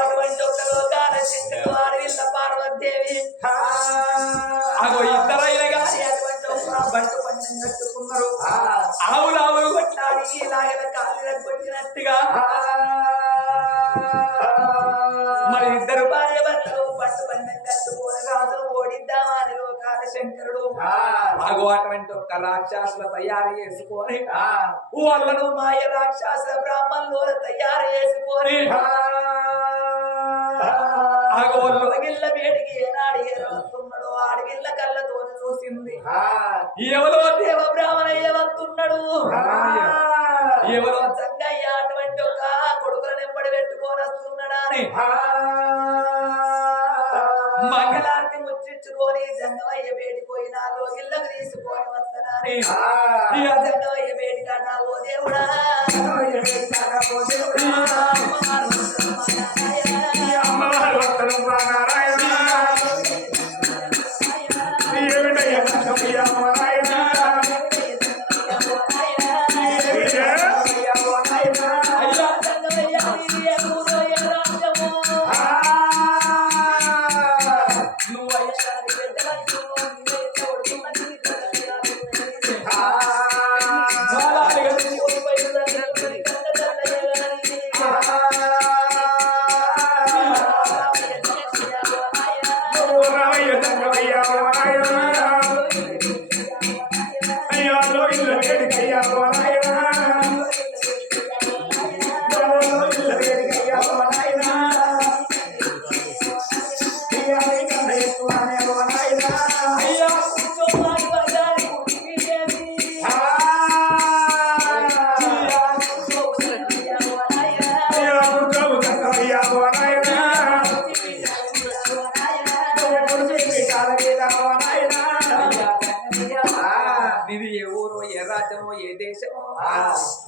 అటువంటి ఒక లోకాల శంకరు ఆడవిల్ల పార్వతీదేవి అగో ఇద్దరైన గాని అటువంటి ఒక బంటు పంచం కట్టుకున్నారు. ఆవులు ఆవులు కొట్లాడి ఇలాగ కాళ్ళు కొట్టినట్టుగా మరి ఇద్దరు భార్య భర్తలు బంటు పంచం కట్టుకోని రాజులు ఓడిద్దామా అని లోకాల శంకరుడు అగో అటువంటి ఒక రాక్షసుల తయారు చేసుకొని వాళ్ళను మాయ రాక్షస బ్రాహ్మణులు తయారు చేసుకొని అగోగిళ్ళ వేడికి ఏనాడు ఏరవస్తున్నాడు ఆడగిళ్ళ కళ్ళతో చూసింది. ఎవరో దేవ బ్రాహ్మణయ్య వస్తున్నాడు, ఎవరో జంగయ్య అటువంటి ఒక కొడుకుల నెంబడి పెట్టుకొని వస్తున్నాడా అని మంగళారతి ముచ్చించుకొని జంగమయ్య వేడిపోయినా లోగిళ్ళకు తీసుకొని వస్తున్నాని జంగమయ్య వేడి కన్నా ఓ దేవుడా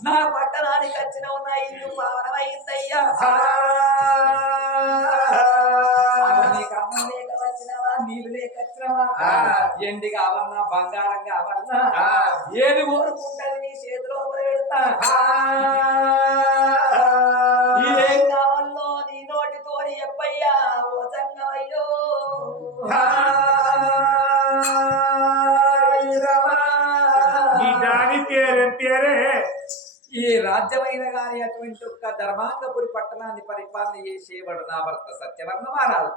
నా పట్టణానికి వచ్చిన నా ఇల్లు పావనమైందయ్యా. నీకు అన్నం లేక వచ్చినవా, నీళ్ళు లేక వచ్చినవా, ఎండి కావాలన్నా బంగారం కావాలన్నా ఏది కోరుకుంటది నీ చేతిలో పెడతా. ఏం కావాలో నీ నోటితో ఎప్పయ్యా ఓ సంగమయ్యో. ఈ రాజ్యమైన గాని అటువంటి ఒక్క ధర్మాంగపురి పట్టణాన్ని పరిపాలన చేసేవాడు నా భర్త సత్యవర్ణ మహారాజు.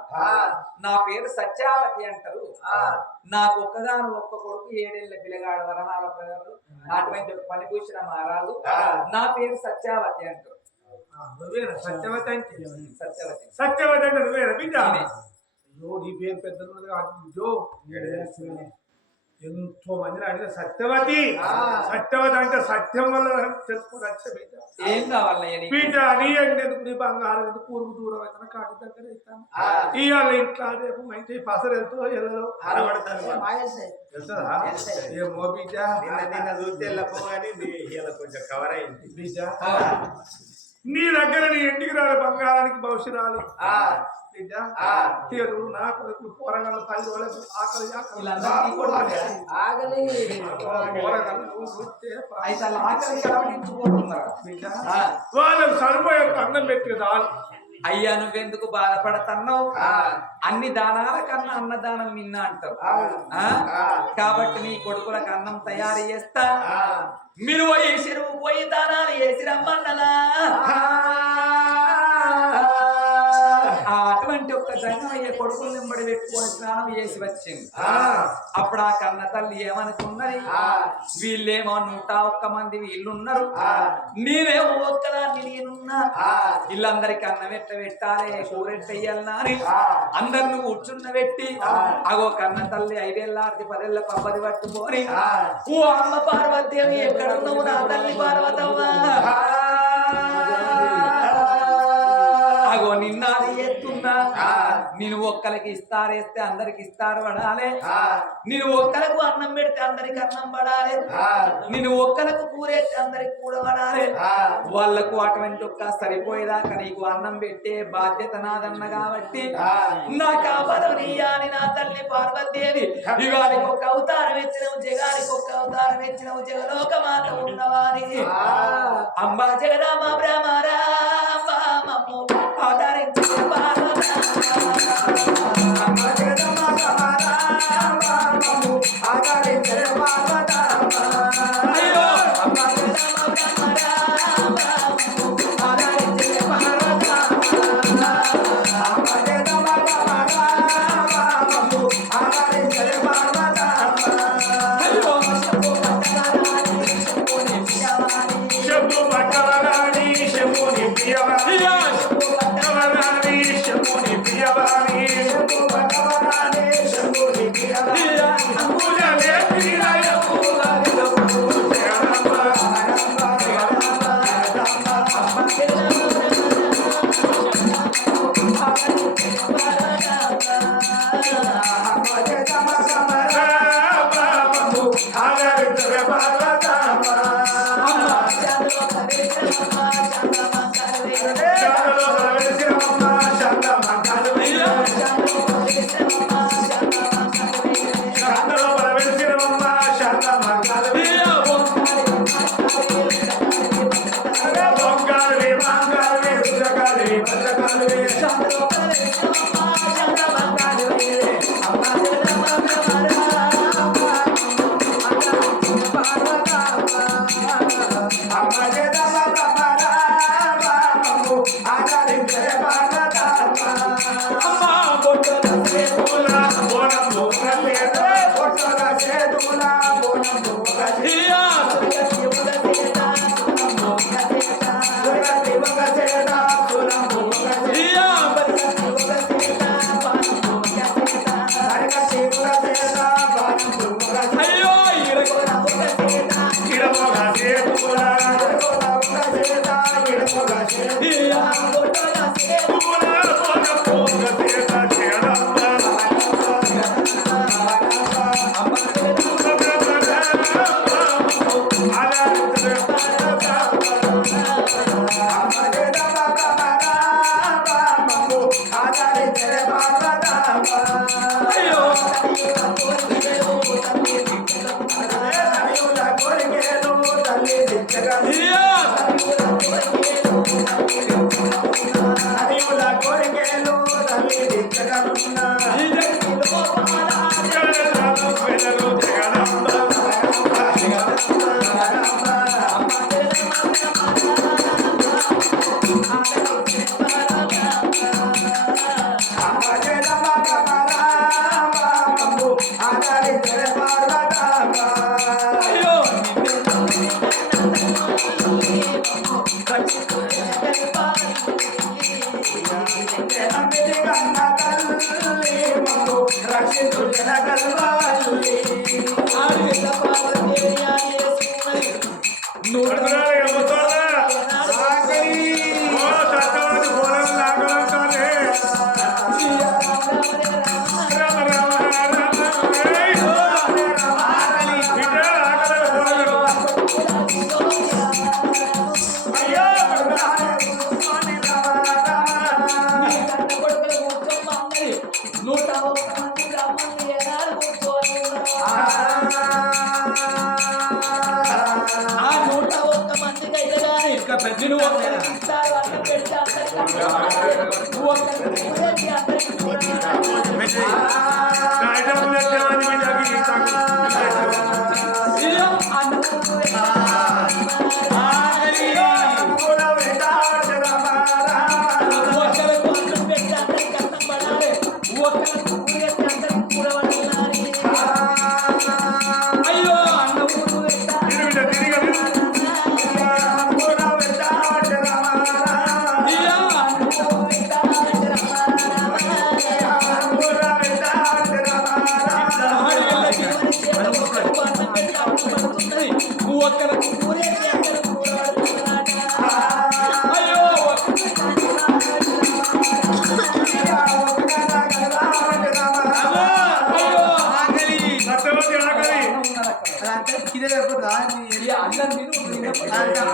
నా పేరు సత్యావతి అంటారు. నాకు ఒక్కగాను ఒక్క కొడుకు 7 ఏళ్ల పిల్లగాడు వరహాల ప్రజలు అటువంటి ఒక పనిభూషణ మహారాజు. నా పేరు సత్యావతి అంటారు. సత్యవతి అంటే సత్యవతి సత్యవతి అంటే నువ్వేనా బిడ్డ? నీ పేరు పెద్ద ఎంతో మంది అడిగిన సత్యవతి సత్యవతి అంటే సత్యం వల్ల తెలుసుకోవచ్చు బిడ్డ. ఏం కావాలి బిడ్డ నీ ఎందుకు నీ బంగారం ఎందుకు పూర్వ దూరం అయితే కాటి దగ్గర ఇస్తాను. ఇవాళ ఇంట్లో రేపు మంచి పసరు వెళ్తూ ఎల్లలో ఏమో బిడ్డ నిన్న చూస్తే వెళ్ళకపోగానే కొంచెం కవర్ అయింది బిడ్డ. నీ దగ్గర నీ ఇంటికి రాలి బంగారానికి భవిష్యత్ రాలి బిడ్డ. నా కొడుకు పోరగాళ్ళు 10 రోజులకు ఆకలి వాళ్ళకు సరిపోయే అన్నం పెట్టి రాలి. అయ్యా నువ్వెందుకు బాధపడతన్నావు? అన్ని దానాల కన్నా అన్నదానం నిన్న అంటావు కాబట్టి నీ కొడుకులకు అన్నం తయారు చేస్తా. మీరు పోయి చెరువు పోయి దానాలు వేసి రమ్మన్నలా. అటువంటి ఒక్క జంగమయ్య కొడుకులు నింబడి పెట్టుకొని స్నానం చేసి వచ్చింది. అప్పుడు ఆ కన్న తల్లి ఏమనుకున్నది, వీళ్ళేమో 101 మంది వీళ్ళున్నారు, నేనేమో ఒక్కదాన్ని నేనున్నా, వీళ్ళందరికీ అన్నం ఎట్ట పెట్టాలి కూర ఎట్ట వెయ్యాలన్నా అని అందరిని కూర్చున్న పెట్టి అగో కన్న తల్లి 5 ఏళ్ళ 10 ఏళ్ళ పబ్బది పట్టుకొని ఓ అమ్మ పార్వతీదేవి ఎక్కడున్నావు నా తల్లి పార్వతమ్మ, అగో నిన్నాది ఎత్తున్నా నేను ఒక్కరికి ఇస్తారేస్తే అందరికి ఇస్తారు పడాలి, నేను ఒక్కలకు అన్నం పెడితే అందరికి అన్నం పడాలి, నేను ఒక్కలకు కూరేస్తే అందరికి కూర పడాలి. వాళ్ళకు అటువంటి ఒక్క సరిపోయేదాకా నీకు అన్నం పెట్టే బాధ్యత నాదన్న కాబట్టి నా కాపలు నీయాని నా తల్లి పార్వతీదేవి యుగానికి ఒక్క అవతారం ఇచ్చినవు, జగానికి ఒక్క అవతారం ఇచ్చినవు, జగలోక మాత ఉన్నవారి అంబా జగదామ బ్రహ్మరామము ఆదరించే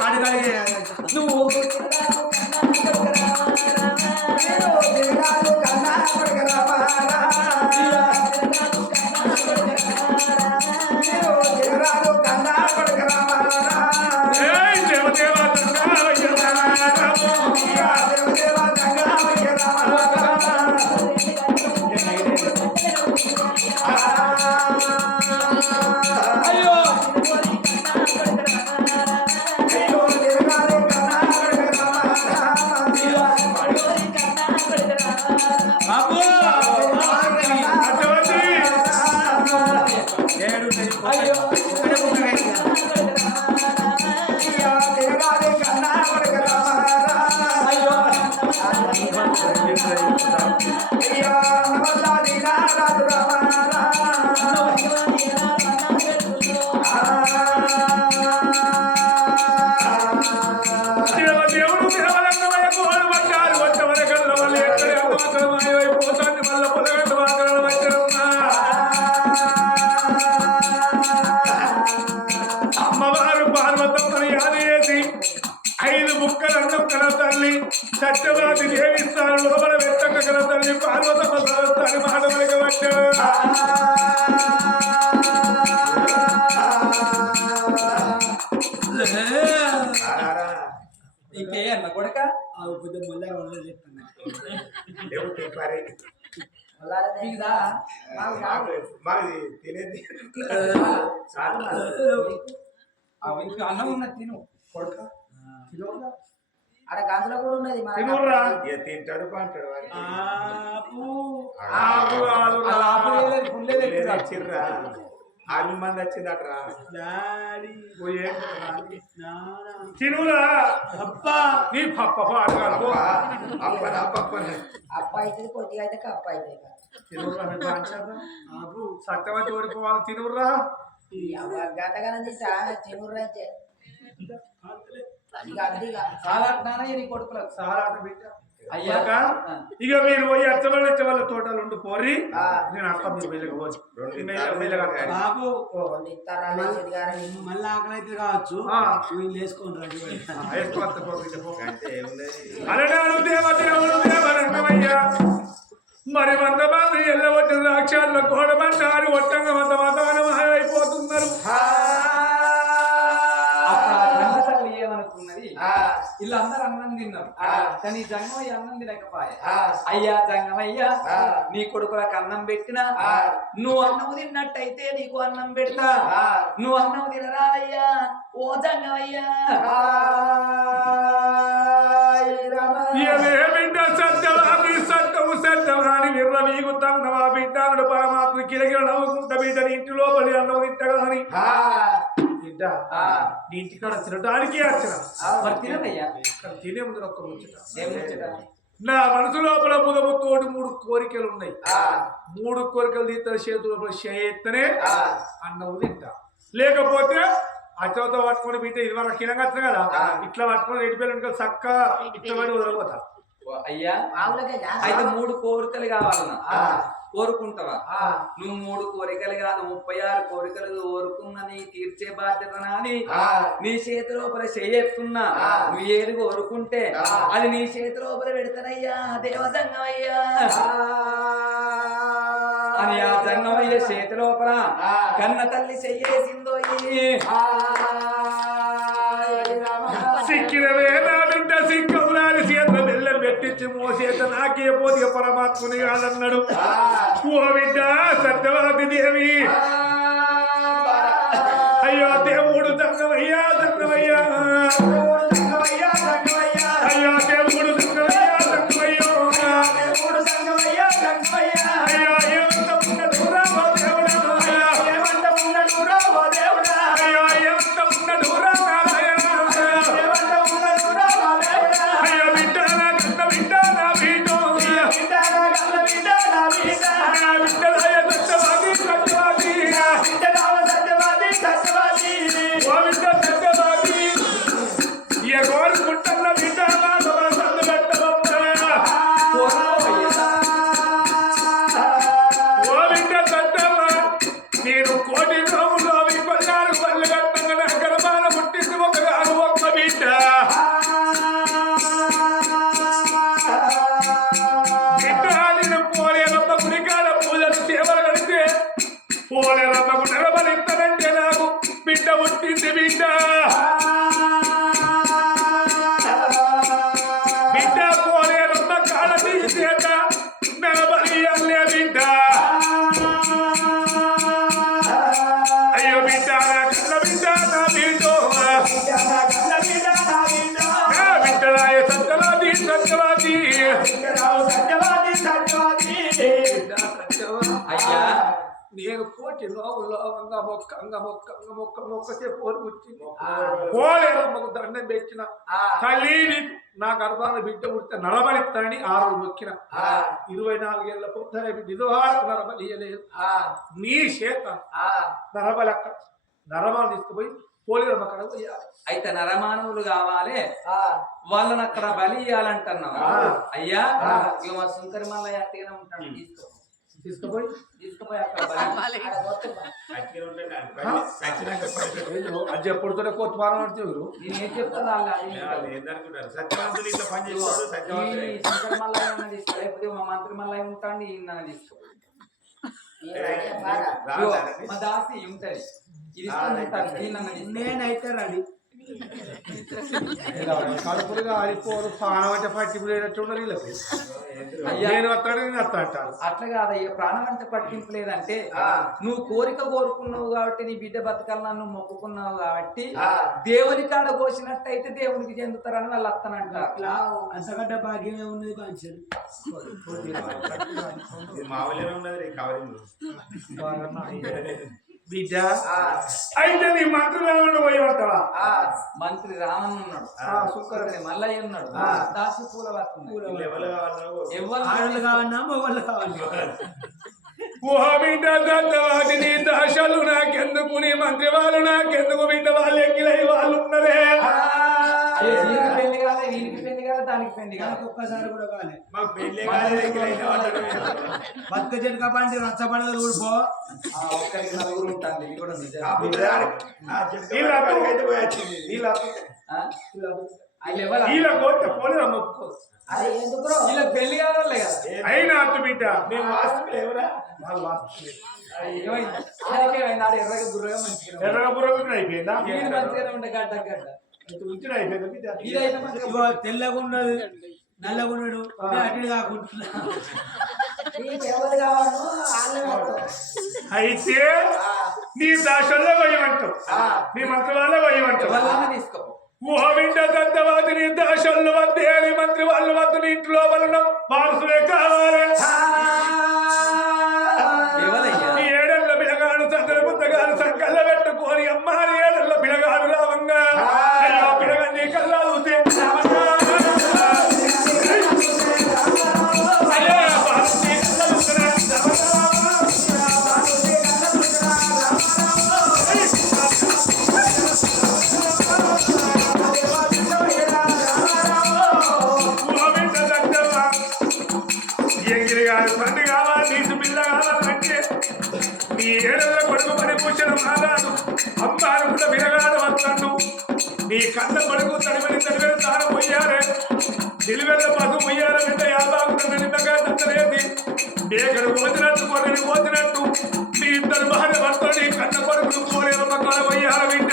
అడగలిగే నువ్వు అయ్యో బాబు అయ్యో దేవుడు దేవరంగమయ కోడు పడ్డారు వచ్చవరకల్లో వాళ్ళు ఎక్కడ పోతాన్ని మళ్ళీ పొలగట్టు వాకరణ వచ్చారమ్మా అమ్మవారు పార్వతమ్మని యాద చేసి 5 ముక్కలు అన్నం కల తల్లి సత్యవాది దేవిస్తారు లోపల వెట్టక కల తల్లి పార్వతమ్మ సరస్తాని మాట వరకు వచ్చాడు ఇంకే అన్న కొడక మాది తినేది ఇంకా అన్నం ఉన్నది తిను కొడక అక్కడ గంతులో కూడా ఉన్నది తినుర్రా తింటాడు అంటాడు చిర్రా 6 మంది వచ్చిందట్రా తినురా అబ్బా నీ పప్ప పాడగాడు అప్ప అవుతుంది కొద్దిగా అయితే కప్ప అవుతుంది సత్యవతి ఓడిపోవాలి తినుర్రా గంటగానం తినుర్రా చాలా జ్ఞానం నీ కొడుకులకు చాలా బిడ్డ అయ్యా ఇక మీరు పోయి అచ్చవల్ల ఇచ్చవల్ల తోటలు ఉండి పోరి నేను అక్క మీరు వెళ్ళకపోవచ్చు బాబు మళ్ళీ ఆకలి అయితే కావచ్చు అలనాడు దేవదేవుడు దేవరంగమయ్యా మరి 100 మంది ఎల్లవచ్చిన రాక్షాల్లో గోడమన్నారు ఒట్టంగా 100 మంది అయిపోతున్నారు ఏమనుకున్నది వీళ్ళందరూ అన్నం తిన్నారు కానీ జంగమయ్య అన్నం తినకపోయా అయ్యా జంగమయ్యా నీ కొడుకులకు అన్నం పెట్టినా నువ్వు అన్నం తిన్నట్టయితే నీకు అన్నం పెడతా నువ్వు అన్నం తినరా అయ్యా ఓ జంగమయ్యా బిడ్డ సత్యవాది సత్యము సత్యవాణి విర్ర మీకు తన్నవా బిడ్డ పరమాత్మ కిలకిల నవ్వుకుంటా బిడ్డని ఇంటి లోపలి అన్నం తింటగా అని బిడ్డ నీ ఇంటికాడ తినడానికి వచ్చిన తినే ముందు ఒక్క ముచ్చట నా మనసు లోపల ముదముతోటి 3 కోరికలు ఉన్నాయి 3 కోరికలు తీస్తారు చేతు లోపల చేయత్తనే అన్నం తింటా లేకపోతే అచ్చవతో పట్టుకొని బిడ్డ ఇది వరకు కిలంగా వచ్చిన కదా ఇట్లా పట్టుకొని రెడ్డి పిల్లలు చక్క ఇట్లా పడి వదలపోతా అయ్యా అయితే 3 కోరికలు కావాలన్నా కోరుకుంటావా నువ్వు 3 కోరికలు కాదు 36 కోరికలు కోరుకున్నది తీర్చే బాధ్యత నాని నీ చేతి లోపల చేయెత్తున్నా నువ్వు ఏది కోరుకుంటే అది నీ చేతి లోపల పెడతానయ్యా దేవజంగమయ్యా అని ఆ జంగమయ్య చేతి లోపల కన్న తల్లి చెయ్యేసిందో సిక్కిన వేళ బిడ్డ సిక్కవులాని చేతుల బెల్లం పెట్టించి మోసేత నాకే పోతే పరమాత్ముని కాదన్నాడు ఓ బిడ్డ సత్యవాది దేవి అయ్యో దేవుడు జంగమయ్యా జంగమయ్యా అయ్యో దేవుడు జంగమయ్యా జంగమయ్యో అయ్యో ఏమంత ఉన్న దూరా ఓ దేవుడా అయ్యో ఏమంత ఉన్న దూరా అయ్యో బిడ్డ నా కన్న బిడ్డ నా బిడ్డో సత్యవాది అయ్యా నేను కోటి లోవంగా మొక్కతే పోరు గుర్తి పోలేదమ్మకు దండం పెట్టిన తల్లిని నా గర్భాన బిడ్డ పుడితే నడబడిస్తానని 6 రోజులు మొక్కిన 24 ఏళ్ళ పొద్దున నిజవాడు నడబలియలేదు నీ చేత నరబలక్క నరమాలు తీసుకుపోయి పోలేరమ్మ కడ పోయాలి. అయితే నరమానవులు కావాలి వాళ్ళని అక్కడ బలి ఇయ్యాలంటున్నావు అయ్యా ఇక మా శంకర్ మల్లయ్య అట్టగానే ఉంటాడు తీసుకుపోయి అక్కడ బలి అది ఎప్పుడుతోనే కొత్త వారం పడుతుంది నేనేం చెప్తాను సత్యవంతులు ఇట్లా పనిచేస్తాడు సత్యవంతులు శంకర్ మల్లయ్య తీసుకో లేకపోతే మా మంత్రి మల్లయ్య ఉంటాండి ఈయన తీసుకో మా దాసి ఉంటది ఇది నేనైతే రాడి కడుపులుగా ఆడిపోరు పానం అంటే పట్టింపు లేనట్టు వీళ్ళకి నేను వస్తాడు నేను వస్తా అంటారు. అట్లా కాదయ్యా ప్రాణం అంటే పట్టింపు లేదంటే నువ్వు కోరిక కోరుకున్నావు కాబట్టి నీ బిడ్డ బతకాలని నువ్వు మొక్కుకున్నావు కాబట్టి దేవుని కాడ కోసినట్టయితే దేవునికి చెందుతారని వాళ్ళు వస్తానంటారు. అంతకంటే భాగ్యమే ఉన్నది కొంచెం మామూలుగా ఉన్నది కవరింగ్ బిడ్డ అయితే నీ మంత్రి రావణ పోయి పడతావా మంత్రి రామన్ ఉన్నాడు శుక్రుడు మల్లయ్య ఉన్నాడు దాసి పూల ఆడలు కావన్నా మొగళ్ళు కావాలి ఓ బిడ్డ దత్తవాదిని దాశాలు నాకెందుకు నీ మంత్రి వాళ్ళు నాకెందుకు బిడ్డ వాళ్ళు ఎక్కిలై వాళ్ళు ఉన్నరే పెళ్లి కాలే వీరికి పెళ్లి కాలే దానికి పెళ్లి కాలే ఒక్కసారి కూడా కాలే మాకు పెళ్లి కాలేదు బతుక చెట్టు పండి రచ్చబడదు ఊడిపో ఒక్కరికి 4 ఉంటుంది ఇది కూడా వీళ్ళకి పెళ్లి కావాలి కదా అయినా అట్టు బిడ్డ మేము వాస్తవం ఎవరా ఎర్రగా గుర్రగా మంచిగా ఎర్రగా బుర్ర అయిపోయిందా మంచిగానే ఉండే గడ్డ గడ్డ ఉంచిన అయిపోయిందా ఇదైతే తెల్లగా ఉన్నది నల్లగా ఉన్నాడు అటు కాకుండా అయితే నీ దాశల్లో పోయమంటావు నీ మంత్రి వాళ్ళ పోయమంటావు తీసుకో ఊహ వింట దత్తవాది నీ దాశల్లో వద్దే అని మంత్రి వాళ్ళు వద్దు నీ ఇంట్లో వలన వారసులే కావాలి నీ 7 ఏళ్ల పిల్లగాడు చంద్ర ముద్దగాడు సంకల్ల పెట్టుకొని అమ్మ 7 ఏళ్ల పిల్లగాడు రావంగా అయ్యో పిల్లగా నీ కల్లా చూసే పండు కావాలి నీసు పిల్ల కావాలంటే నీ 7 ఏళ్ల కొడుకు పరిపూషణ మారాడు అమ్మారు కూడా విరగాడు వస్తాడు నీ కన్న కొడుకు తడివెని తాను పోయారే నిలువెల్ల పసు పోయారు బిడ్డ యాబాగుతున్న నిండగా దండలేది మేకడు పోతినట్టు కొరని పోతినట్టు నీ 2 భార్య భర్త నీ కన్న కొడుకును పోలేరు మకాల పోయారు బిడ్డ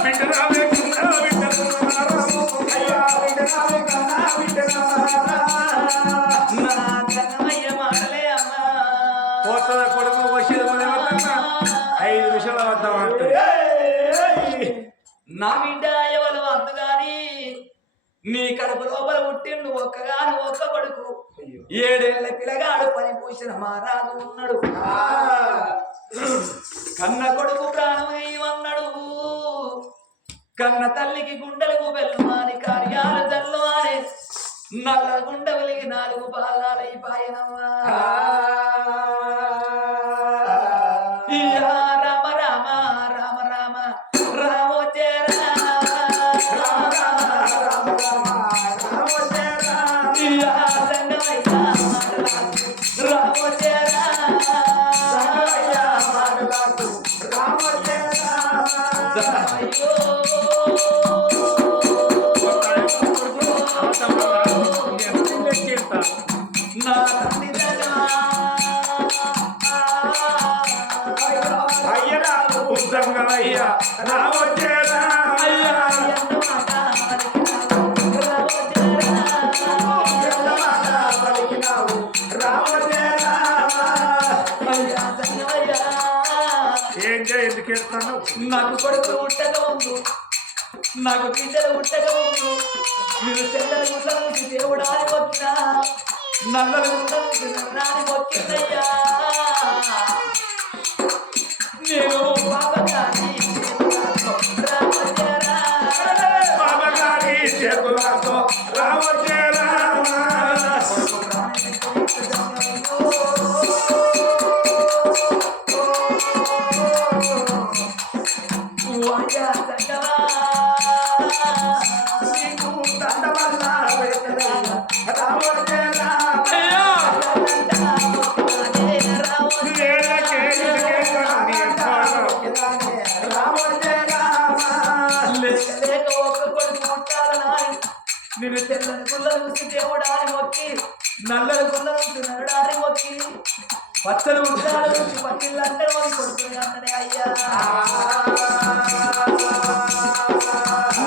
బిడ్డ రాలే పోతున్న కొడుకు వచ్చేది 5 నిమిషాలు వద్దామంటే నా బిడ్డ ఎవరు వద్దు గాని నీ కడుపు లోపల పుట్టిండు ఒక్కగాని ఒక్క కొడుకు 7 ఏళ్ల పిల్లగాడు పని పూసిన మారాదు ఉన్నాడు కన్న కొడుకు ప్రాణమయ్యన్నాడు కన్న తల్లికి గుండెలకు బెల్లమాని కార్యాలు జల్లు అని నల్ల గుండెలికి 4 భాగాలై పాయనమ్మా రామ రామ రామ రామ రామోచే అయ్యా రామోచేరా అయ్యా ఏం ఎందుకు వెళ్తాను నాకు కొడుకు ఉంటగా ఉంది నాకు బిడ్డలు పుట్టగా ముందు మీరు తెల్లని గుడ్లను చూసి దేవుడా అని మొక్కినా నల్లని గుడ్లను చూసి నాని మొక్కిందయ్యా నేను బాబగారి చేతులతో రామచేరా నేను తెల్లని గుళ్ళను చూసి దేవుడాని మొక్కి నల్లని గుళ్ళను చూసి నల్లడాని మొక్కి పచ్చలు ఉద్దాలు చూసి పట్టిళ్ళు అందరూ కొడుకుని అన్ననే అయ్యా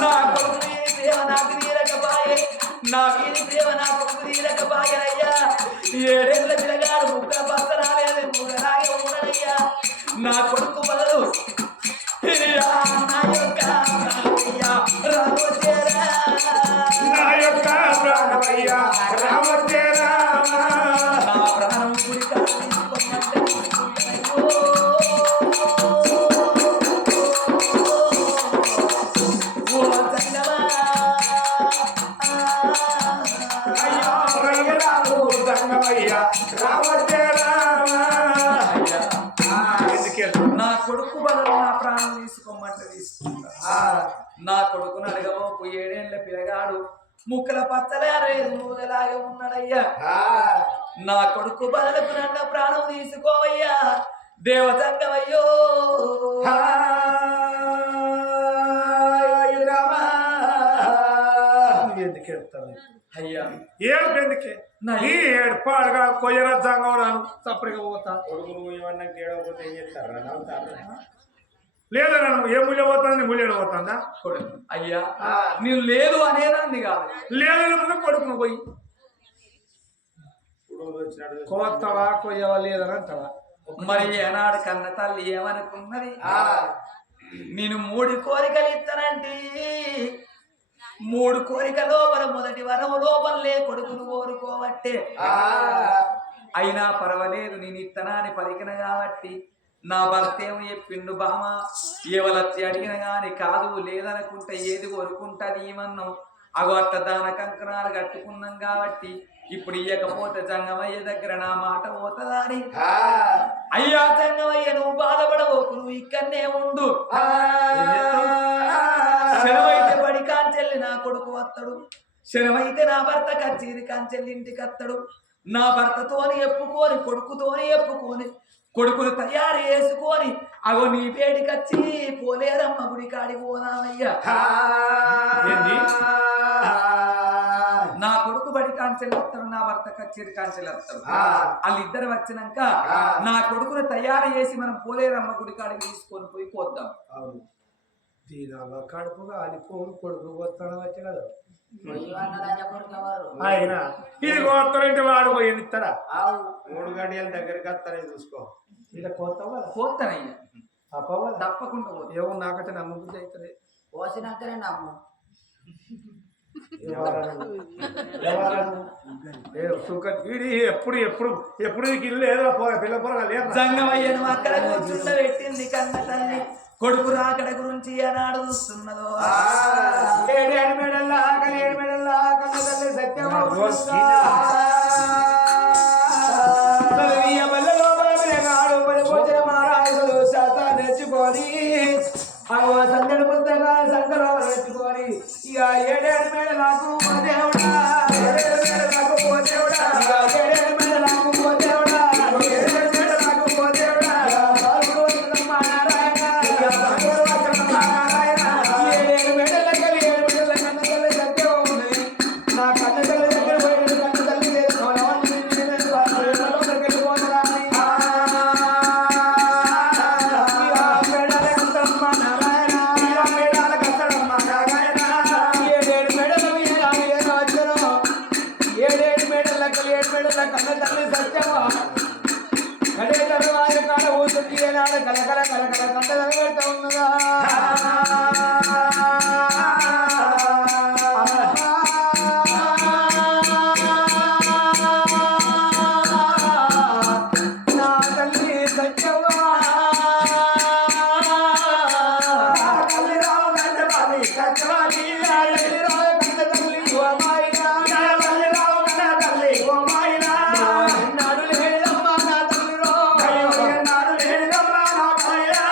నా కొడుకు వీరి ప్రేమ నాకు తీరకపాయే నా వీరి ప్రేమ నా కొడుకు తీరకపాయే అయ్యా ఏడేళ్ళ పిల్లగాడు ముగ్గ బస్త రాలేదు ముగ్గరాగే ఉన్నాడయ్యా నా కొడుకు బదులు నా యొక్క రామోచేరా నా యొక్క ప్రాణమయ్యా రామచేరా నా ప్రాణం గుడికా నా కొడుకు బదులు నా ప్రాణం తీసుకోమంటే తీసుకుంటా నా కొడుకును అడగబోకు ఏడేళ్ల పిల్లగాడు ముక్కల పచ్చలేదు మూగలాగే ఉన్నాడయ్యా నా కొడుకు బదులకు నన్న ప్రాణం తీసుకోవయ్యా దేవతంగమయ్యో ఎందుకు ఎడతాను అయ్యా ఏడుకెందుకే నీ ఏడుపాడుగా కొయ్యరా జంగవడాను తప్పటిగా పోతా కొడుకు నువ్వు ఏమన్నా కేడవకపోతే ఏం చేస్తారా నవ్వుతారా లేదా నన్ను ఏ ముళ్ళ పోతాను ముళ్ళ పోతాందా కొడుకు అయ్యా నేను లేదు అనేదాన్ని కాదు లేదన్నా కొడుకును పోయి వచ్చినాడు కోస్తావా కొయ్యవా లేదని అంటావా మరి ఏనాడు కన్న తల్లి ఏమనుకున్నది నేను 3 కోరికలు ఇస్తానంటే 3 కోరిక లోపల మొదటి వరము లోపలే కొడుకును కోరుకోవట్టే అయినా పర్వాలేదు నేను ఇత్తనాన్ని పలికిన కాబట్టి నా భర్త ఏమో చెప్పిండు బామ ఏవలచ్చి అడిగిన గాని కాదు లేదనుకుంటే ఏది కోరుకుంటది ఏమన్నాం అగో అట్ట దాన కంకణాలు కట్టుకున్నాం కాబట్టి ఇప్పుడు ఇయ్యకపోతే జంగమయ్య దగ్గర నా మాట పోతుందా అని అయ్యా జంగమయ్య నువ్వు బాధపడవోకు నువ్వు ఇక్కడనే ఉండు శనవైతే బడి కాంచెల్లి నా కొడుకు వస్తాడు శనవైతే నా భర్త కచ్చేరి కాంచెల్లి ఇంటికి వస్తాడు నా భర్తతోని ఎప్పుకొని కొడుకుతోని ఎప్పుకొని కొడుకును తయారు చేసుకొని అగో నీ పేటికచ్చి పోలేరమ్మ గుడి కాడికి పోదామయ్యా నా కొడుకు బడి కాంచెలు వస్తాడు నా భర్త కచ్చేరి కాంచెలు వస్తాడు వాళ్ళిద్దరు వచ్చినాక నా కొడుకును తయారు చేసి మనం పోలేరమ్మ గుడి కాడికి తీసుకొని పోయి పోద్దాం దీనాల కడుపుగా అలిపోను కొడుకు వస్తాడు వచ్చి కదా కొడుకు ఆయన ఇది కోస్తారంటే వాడు పోయి ఎన్నిస్తాడా 3 గడియల దగ్గరికి వస్తానే చూసుకో ఇలా కోస్తావా పోతానయ్యా అప్పవా తప్పకుండా పోతా ఏమో నాకైతే నమ్మబుద్ధి అవుతుంది పోసినాకనే నమ్ము ఎప్పుడు ఎప్పుడు ఎప్పుడు నీకు ఇల్లు ఏదో పిల్ల పొరగా లేదు జంగమయ్యను అక్కడ కూర్చుండబెట్టింది కన్న తల్లి కొడుకు రాకడ గురించి ఏనాడు చూస్తున్నదో ఏడేడు మెడల్లా కన్న తల్లి సత్యమా నేర్చుకొని సంగడి పుస్తకాలు సంగలో పెట్టుకొని ఇక ఏడేడు మేడ నాకు పోదేవుడా ఏడేడు మేడ నాకు పోదేవుడా ఏడేడు మేడ నాకు పోదేవుడా ఏడేడు మేడ నాకు పోదేవుడా ఏడేడు మేడ లెక్క 7 మేడల కన్న తల్లి సత్యం ఉన్నది నా కన్న తల్లి దగ్గర పోయిన కన్న తల్లి కన్న తల్లి సత్యమా కడే తర్వాత కాడ ఊసుకి ఏనాడు కలకల కలకల కంట తలగట్ట ఉన్నదా సత్యవాది తల్లి రావ కన్న తల్లి ఓ మాయినా తల్లి రావ కన్న తల్లి ఓ మాయినా నాడు లేదమ్మ నా తల్లి రో నాడు లేదమ్మ నా మాయినా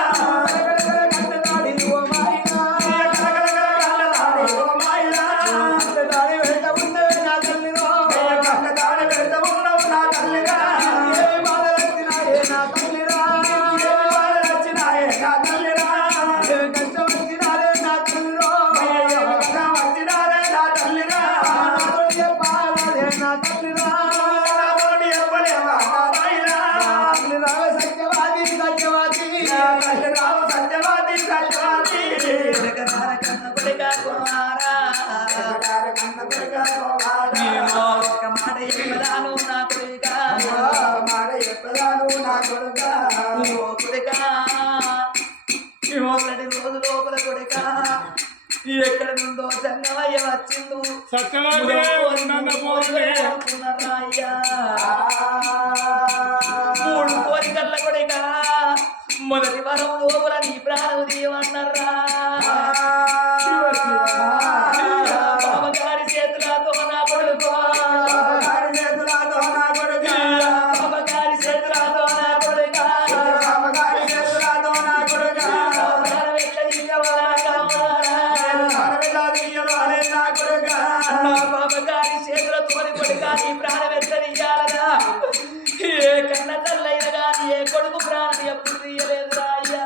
కన్న తాడి ఓ మాయినా కన్న తాడి ఓ మాయినా కన్న తాడి వెంట ఉన్నవే నా తల్లి రో కన్న తాడి వెంట ఉన్నవు నా తల్లిగా ఏ బాధ వచ్చినాయే నా తల్లిరా ఏ బాధ వచ్చినాయే నా తల్లిరా ఏ కష్టం వచ్చినారే నా తల్లిరో ఏ కష్టం వచ్చినారే నా తల్లిరా నాతో చెప్పాలే నా తల్లిరా నాతో చెప్పలేవా నా తల్లిరా తల్లిరా సత్యవాది సత్యవాది తల్లిరా సత్యవాది సత్యవాది జగదార కన్న కొడుక కుమారా జగదార కన్న కొడుక కుమారా నీవో ఒక మాట చెప్పదాను నా కొడుక మాట చెప్పదాను నా కొడుక నీవో కొడుక మొదటి రోజు లోపల కొడుక ఎక్కడ నుండో సంగమయ్య వచ్చిండు మూడు కోరికల కొడుక మొదటి వరం లోపల నీ ప్రాణం తీయమన్నారా బాబగారి చేతులతో నా కొడుకు బాబగారి చేతులతో నా కొడుకు బాబగారి చేతులతో నా కొడుకు బాబగారి చేతులతో నా కొడుకు నా బాబగారి చేతులతో కొడుక నీ ప్రాణం ఎత్తనియాలరా ఏ కన్న తల్లైన గాని ఏ కొడుకు ప్రాణం ఎప్పుడు తీయలేదురా అయ్యా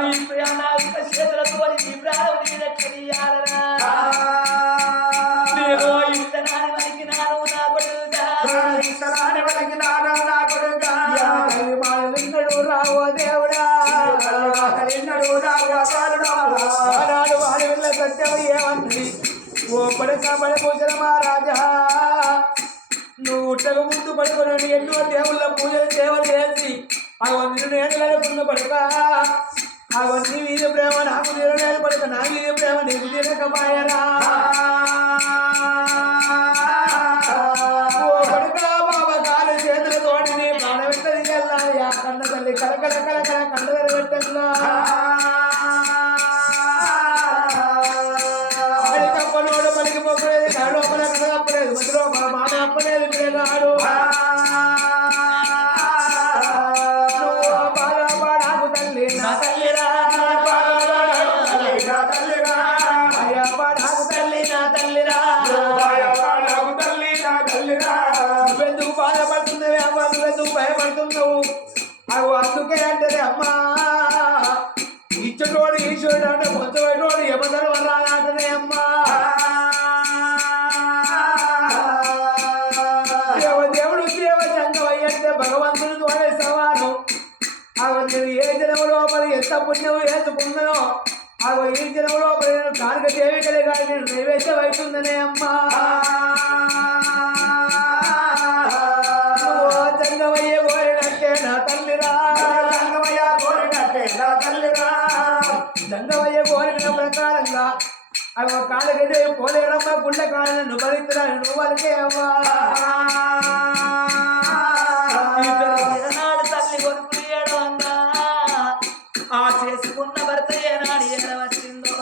నీ ప్రాణ చేతులతో నీ ప్రాణం తీయనెత్తనియాలరా నేను ఇంతనాని వరకు నాను నా కొడుక ఇంతనాని వరకు నాను నా కొడుక మానలున్నడు రావో దేవుడా నిన్నడు రావో ఆనాడు వాడి వెళ్ళ సత్యం ఏమంది ఓ పడక పడపోసిన మహారాజా నువ్వు ఉట్టక ముందు పడుకొని ఎన్నో దేవుళ్ళ పూజలు సేవలు చేసి అవన్నీ నేనుకున్న పడక అవన్నీ వీధి ప్రేమ నాకు తీరలేదు పడక నా వీధి ప్రేమ నీకు తీరకమాయరా ఓ పడక బాబా కాలు చేతులతోటి నీ ప్రాణపెట్టది వెళ్ళాలి ఆ కన్న తల్లి కలకల కలకల కండ పెట్టట్లా కప్పనోడు పలికి మొక్కలేదు నాడు అప్పల కథ తప్పలేదు మధ్యలో మా మాట అప్పలేదు పిల్లగాడు బాధపడాకు తల్లి నా తల్లిరా నా తల్లిరా భయపడాకు తల్లి నా తల్లిరా భయపడాకు తల్లి నా తల్లిరా నువ్వెందుకు బాధపడుతున్నావు అమ్మ నువ్వెందుకు భయపడుతున్నావు అవి అందుకే అంటది అమ్మా ఇచ్చటోడు ఈశ్వరుడు అంటే పొందబెట్టోడు యమధర్మ రానంటనే అమ్మా దేవుడు దేవ సంగమయ్య అంటే భగవంతుడు తోడే సవాను అవన్నీ ఏ జనమ లోపల ఎంత పుణ్యం వేసుకున్నానో అవి ఈ జనమ లోపల నేను కానుక దేవికలే కానీ నేను నైవేద్యం అవుతుందనే అమ్మా సంగమయ్య కోరినట్టే నా తల్లిరా సంగమయ్య కోరినట్టే నా తల్లిరా సంగమయ్య కోరిన ప్రకారంగా అవి కాళ్ళకి పోలేరమ్మ గుండె కాళ్ళను భరిస్తున్నా నువ్వు వాళ్ళకే అవ్వా ఏనాడు తల్లి కొడుకులు ఏడవంగా ఆ చేసుకున్న భర్త ఏనాడు ఏడవచ్చిందో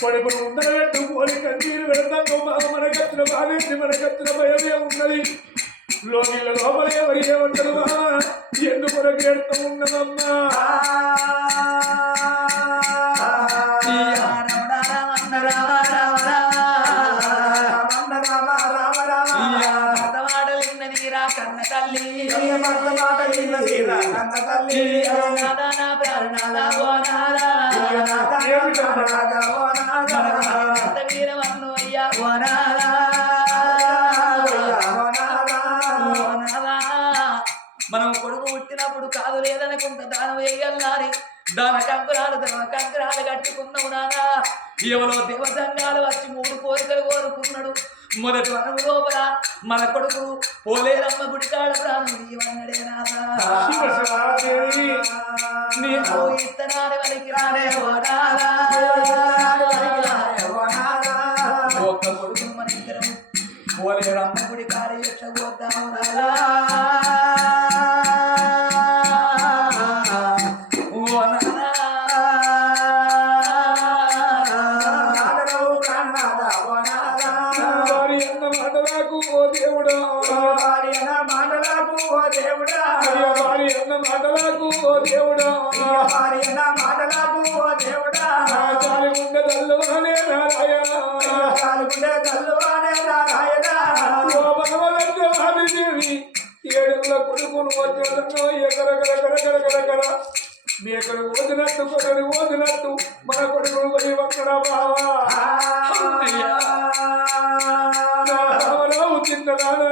కొడుకును ముందర పెట్టు పోలి కన్నీరు పెడతాను మనకత్తున బాధించి మనకత్తున భయమే ఉన్నది లోపల ఎవరు ఏమంటారు ఎందుకు ఎడుతూ ఉన్నదమ్మా అమ్మా కన్న తల్లి వీరవన్ను అయ్యా మనం కొడుకు పుట్టినప్పుడు కాదు లేదనుకుంటా దానం వేయాలని దాన కంకురాలు కట్టుకున్నావు నానా ఎవరో దేవ సంఘాలు వచ్చి 3 కోరికలు కోరుకున్నాడు. మొదటి వనం లోపల మన కొడుకు పోలేరమ్మ గుడికాడ ప్రాణం తీయమన్నాడే నానా. నీకు ఇత్తనాలు వలికి రాడే ఒక్క కొడుకు మన ఇద్దరం పోలేరమ్మ గుడికాడ ఎట్లా పోతాము నానా. కొడుకును వదిలినట్టు మేకలు వదినట్టు కొడుకు వదినట్టు మన కొడుకును పోయి వక్కడ బావా చిన్నదాన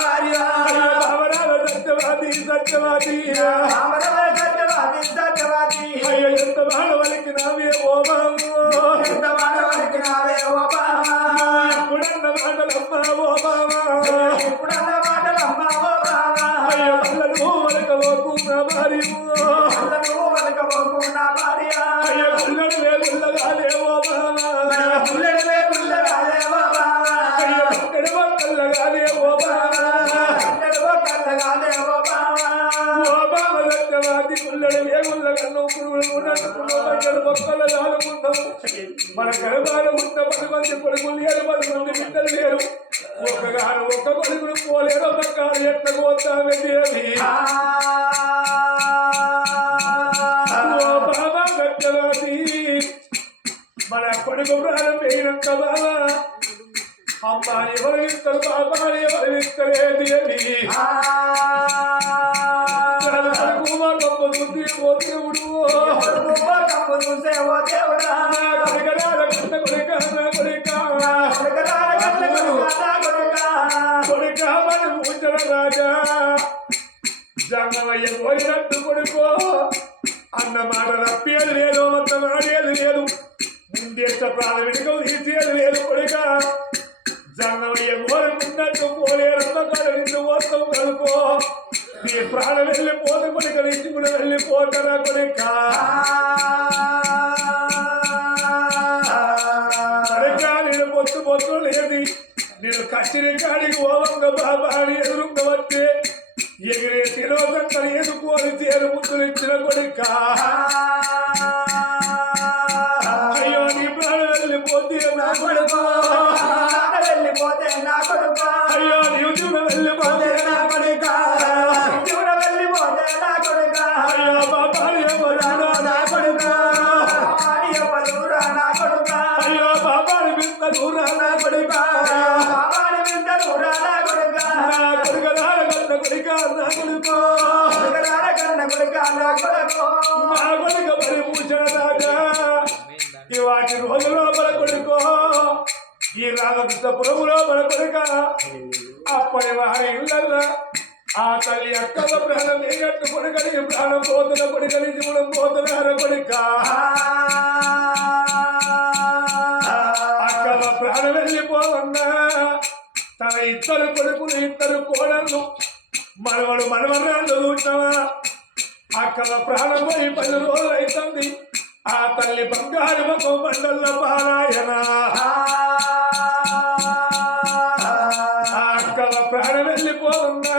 భార్య సత్యవాది అయ్యో ఎంత బాధ వలికి నావే ఓ బాబు ఎప్పుడన్న మాటలమ్మా ఓ బాబా అయ్యో పల్లలు వలకబోకు నా భార్య అయ్యో పుల్లడు వేగుల్లగాలే ఓ బాబా అయ్యో కల్లగాలే ఓ బాబా ఓ బాబా సత్యవాది పుల్లడు వేగుల్లగన్ను మొక్కలు దాడుకుంటాము మన గర్భాలు ఉన్న 10 మంది కొడుకులు లేరు 10 మంది బిడ్డలు లేరు ఒక్క కొడుకును పోలేరు ఒక కాలు ఎట్ల పోతామే దేవి ఓ బాబా సత్యవాది మన కొడుకు ప్రాణం వేయినంత బాబా అమ్మాని ఎవరు ఇస్తారు బాబాని ఎవరు ఇస్తలే దేవి రాజా జంగమయ్య పోయినట్టు కొడుకో అన్న మాట రప్పేది లేదు మొత్తం ఆడేది లేదు ముందేట ప్రాణం వెనుక తీసేది లేదు కొడుక జంగమయ్య కోరుకున్నట్టు పోలేరమ్మ కాడ నిన్ను మొత్తం కలుకో నీ ప్రాణం వెళ్ళిపోదు కొడుక నుంచి కూడా వెళ్ళిపోతారా కొడుక నేను పొత్తు లేదు నేను కచ్చిరి కాడికి ఓవంగ బాబా అని ఎదురుంగ వచ్చే ఎగిరే శిరోజంగా ఎదుకోని చేరు ముద్దులు ఇచ్చిన కొడుక అయ్యో నీ ప్రాణం వెళ్ళిపోతే నా కొడుకు అయ్యో నీవు చూడ వెళ్ళిపోతే నా కొడుక అయ్యో బాబా నా కొడుక అయ్యో బాబా బింద దూరా నా కొడుక వాటి రోజు లోపల కొడుకో ఈ రామకృష్ణపురము లోపల కొడుక అప్పటి వారి ఇళ్ళల్లో ఆ తల్లి అక్కల ప్రాణం వేయట్టు కొడుకని ప్రాణం పోతున్న కొడుకని జీవనం పోతున్నారు కొడుక అక్కల ప్రాణం వెళ్ళిపోవన్నా తన 2 కొడుకులు 2 కోడళ్ళు మనవడు మనవరాళ్ళు చూసినావా అక్కల ప్రాణం పోయి 10 రోజులు అవుతుంది ఆ తల్లి బంగారు ముఖం మండల పారాయణ అక్కల ప్రాణం వెళ్ళిపోతున్నా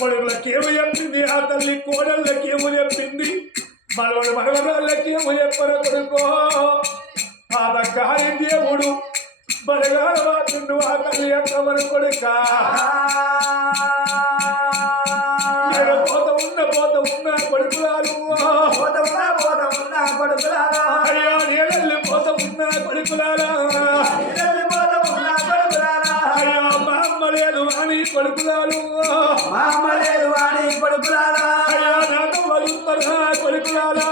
కొడుకులకేమో చెప్పింది ఆ తల్లి కోడళ్ళకేమో చెప్పింది మనవడు మనవరాళ్ళకేమో చెప్పర కొడుకో ఆ బంగారి దేవుడు బలగాల వాడు ఆ తల్లి అక్క మన కొడుక పోత ఉన్న కొడుకులాలు పోత ఉన్న కొడుకులారా అయ్యో నీళ్ళల్లి పోత ఉన్న కొడుకులారా పోత ఉన్న కొడుకులారా అయ్యో మా అమ్మ లేదు అని కొడుకులాలు మా అమ్మ లేదు వాడి కొడుకులారా అయ్యో నాతో వదులుతారా కొడుకులాలా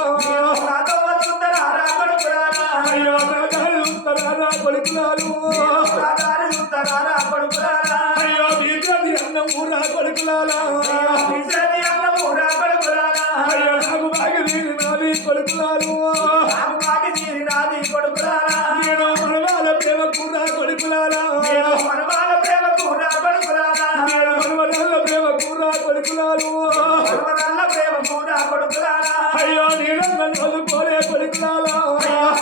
నాతో వస్తుందరా కొడుకులారా అయ్యో నా దారి ఉంటారా కొడుకులాలు దారి ఉంటారా కొడుకులారా అయ్యో మీది అన్నం ఊరా కొడుకులాలా పిలిచేది అన్నమురా కొడుకులారా అయ్యో నాకు బాగా నీరు నాది కొడుకులాలు నాకు బాగి తీరినాది కొడుకులారా నేను మనవాళ్ళ ప్రేమ కూడా కొడుకులాలా నేను మనవాళ్ళ ప్రేమ కూడా కొడుకులారా నేను మనవరాళ్ళ ప్రేమ కూడా కొడుకులాలు మనవరాళ్ళ ప్రేమ కూడా కొడుకులారా అయ్యో నీళ్ళ చదువుకోలే కొడుకులాలా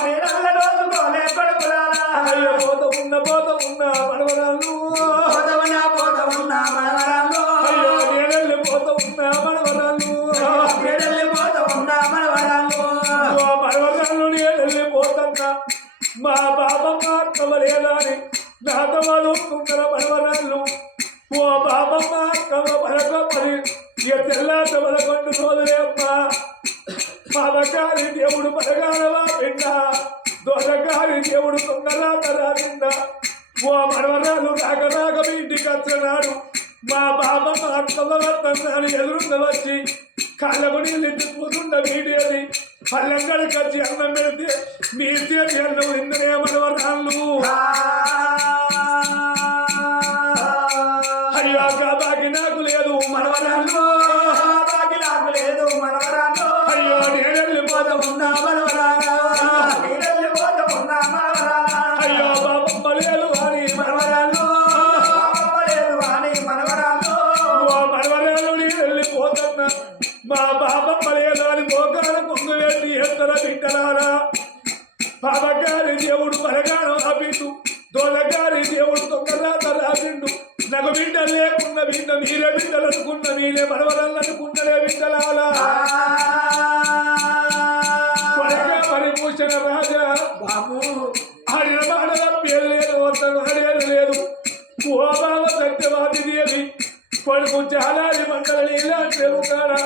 నీళ్ళ రోజుకోలే కొడుకులారా అయ్యో పోత ఉన్న మనవరాళ్ళు పోత ఉన్న మనవరాళ్ళు అయ్యో నీళ్ళ పోత ఉన్న మనవరాళ్ళు నీడల్లి పోత ఉన్న మనవరాళ్ళు మనవరాళ్ళు నీళ్ళ పోతన్నా మా బాబమ్మ అక్కవలేదని నాతో వదులుతున్న మనవరాళ్ళు ఓ బాబమ్మ అక్కవ పలకమని ఇక తెల్లాట పలకొండు సోదరే అమ్మ పాపకారి దేవుడు పలగానవా పిండ దోషకారి దేవుడు తొందరరా పిండ ఓ మనవరాలు రాగరాగ మీ ఇంటికి వచ్చినాడు మా బాబమ్మ అక్కవ వస్తున్నాను ఎదురుంద వచ్చి కాళ్ళకు నీళ్ళు కూతుండ వీడియోని పల్లెంగడికి వచ్చి అన్నం పెడితే మీ చేతి అన్నం ఇందనే మనవరాళ్ళు అయ్యో బాకి నాకు లేదు మనవరాళ్ళు బాగి నాకు లేదు మనవరాళ్ళు అయ్యో నేనెళ్ళి పోత ఉన్న మనవరాలు నీడల్లి పోత ఉన్న మనవరాలు అయ్యో బాబమ్మ లేదు అని మనవరాలు బాబమ్మ లేదు వాణి మనవరాలు ఓ మనవరాలు నేనెళ్ళి పోతున్నా మా బాబమ్మ లేదు అని మోకాల కొంగు పెట్టి ఎత్తర బిడ్డలారా పాపగారి దేవుడు పరగాను ఆపిండు దోలగారి దేవుడు తొందరగా రాసిండు నాకు బిడ్డ లేకున్న బిడ్డ మీరే బిడ్డలు అనుకున్న మీరే మనవరాళ్ళు అనుకున్నలే బిడ్డలాలా పరిభూషణ రాజా బాబు ఆడిన మాటల పేరు లేదు అతను ఆడేది లేదు ఓ బాబ సత్యవాది దేవి కొడుకు చాలాది మండలి ఇలాంటి కాడా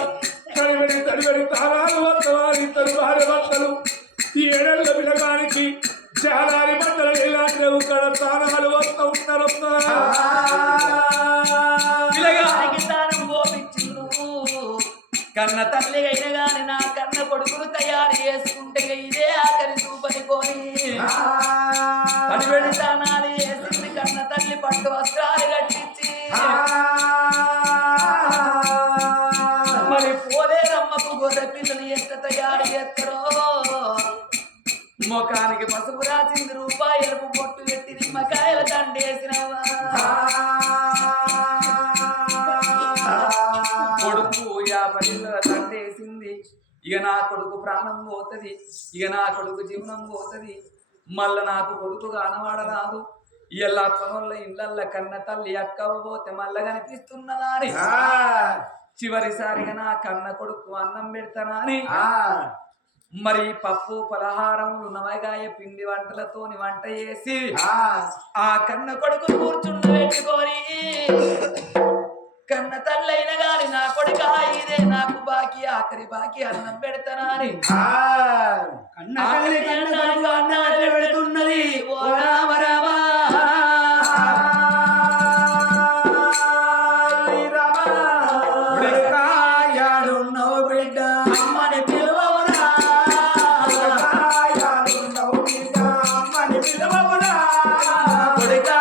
తడిబడి తడిబడి తారాలు వస్తవారి ఇద్దరు భార్య భర్తలు ఈ ఏడళ్ళ పిల్లగానికి చాలాది మండలి ఇలాంటి కాడ తారాలు వస్తూ ఉన్నారమ్మా పిల్లగానికి తానం పోపించిండు కన్న తల్లి అయిన గాని నా కన్న కొడుకును తయారు చేసుకుంటే ఇదే ఆఖరి చూపని కొని తడిబెడి తానాలు వేసింది కన్న తల్లి పట్టు వస్త్రాలు కట్టించి మరి పోలేరమ్మకు గొర్రె పిల్లలు ఎంత తయారు చేస్తారో ముఖానికి పసుపు రాసింది రూపాయలకు పొట్టు పెట్టి నిమ్మకాయల దండేసినవా కొడుకు 50 దండేసింది ఇక నా కొడుకు ప్రాణం పోతుంది ఇక నా కొడుకు జీవనం పోతుంది మళ్ళా నాకు కొడుకు కానవాడరాదు ఇలా కొనోళ్ళ ఇళ్ళల్ల కన్న తల్లి అక్కవ పోతే మళ్ళా కనిపిస్తున్నదా అని చివరిసారిగా నా కన్న కొడుకు అన్నం పెడతానని మరి పప్పు పలహారములు నవగాయ పిండి వంటలతోని వంట చేసి ఆ కన్న కొడుకు కూర్చుండ పెట్టుకొని కన్న తల్లైన గాని నా కొడుక ఇదే నాకు బాకి ఆఖరి బాకి అన్నం పెడతానని అన్నం పెడుతున్నది ఓ రామ రామా కొడుకా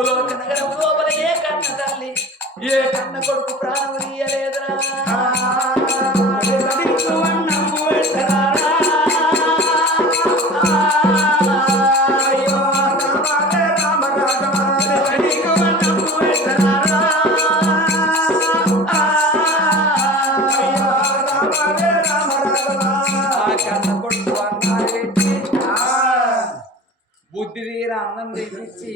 భూలోక నగరం లోపల ఏ కన్న తల్లి ఏ కన్న కొడుకు ప్రాణం తీయలేదురా బుద్ధి తీర అన్నం తెప్పించి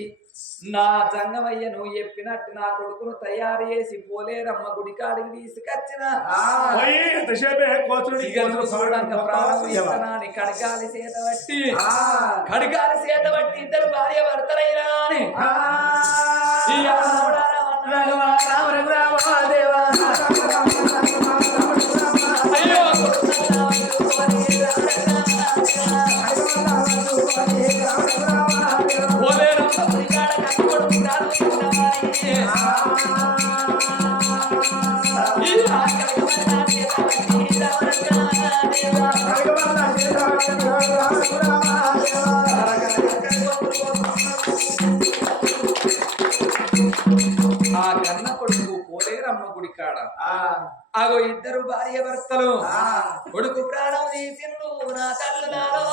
నా జంగమయ్య నువ్వు చెప్పినట్టు నా కొడుకును తయారు చేసి పోలేరమ్మ గుడికాడికి తీసుకొచ్చిన ప్రాణం కడగాలి చేత బట్టి ఇద్దరు భార్య భర్తలైనా అయ్యో ఆ కన్న కొడుకు పోలేరమ్మ గుడి కాడ అగో ఇద్దరు భార్య భర్తలు కొడుకు ప్రాణం తీసిండు నా తల్లు నాలో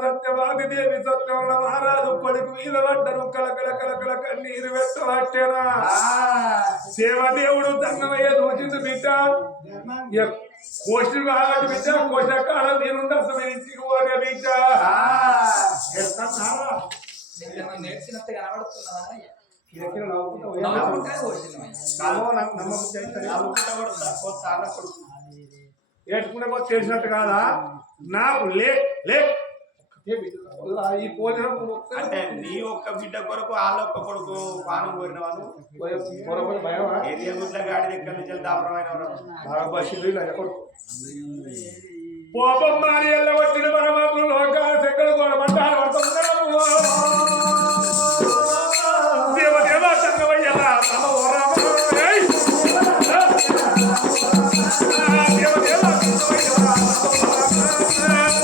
సత్యవాదిదేవి సత్యవన మహారాజు కొడుకు మీద పడ్డను కలకల కలకల కన్నీరు వెత్తవట్టేనా సేవదేవుడు దంగమయ్య దోచింది బిడ్డ కోష్టి కాబట్టి బిడ్డ కోశకాలం నేనుండ అసలు ఇంటికి పోనే బిడ్డ నేర్చినట్టు కనబడుతున్నదా ఏడ్చుకుంటే చేసినట్టు కాదా నాకు లే లే ఈ పోలిన అంటే నీ ఒక్క బిడ్డ కొరకు వాళ్ళొక్క కొడుకు పానం కోరిన వాళ్ళు గాడి దగ్గర నుంచి దాపరమైన పోపం మారి ఎల్లవచ్చిన పరమాత్మ లోకాలు ఎక్కడ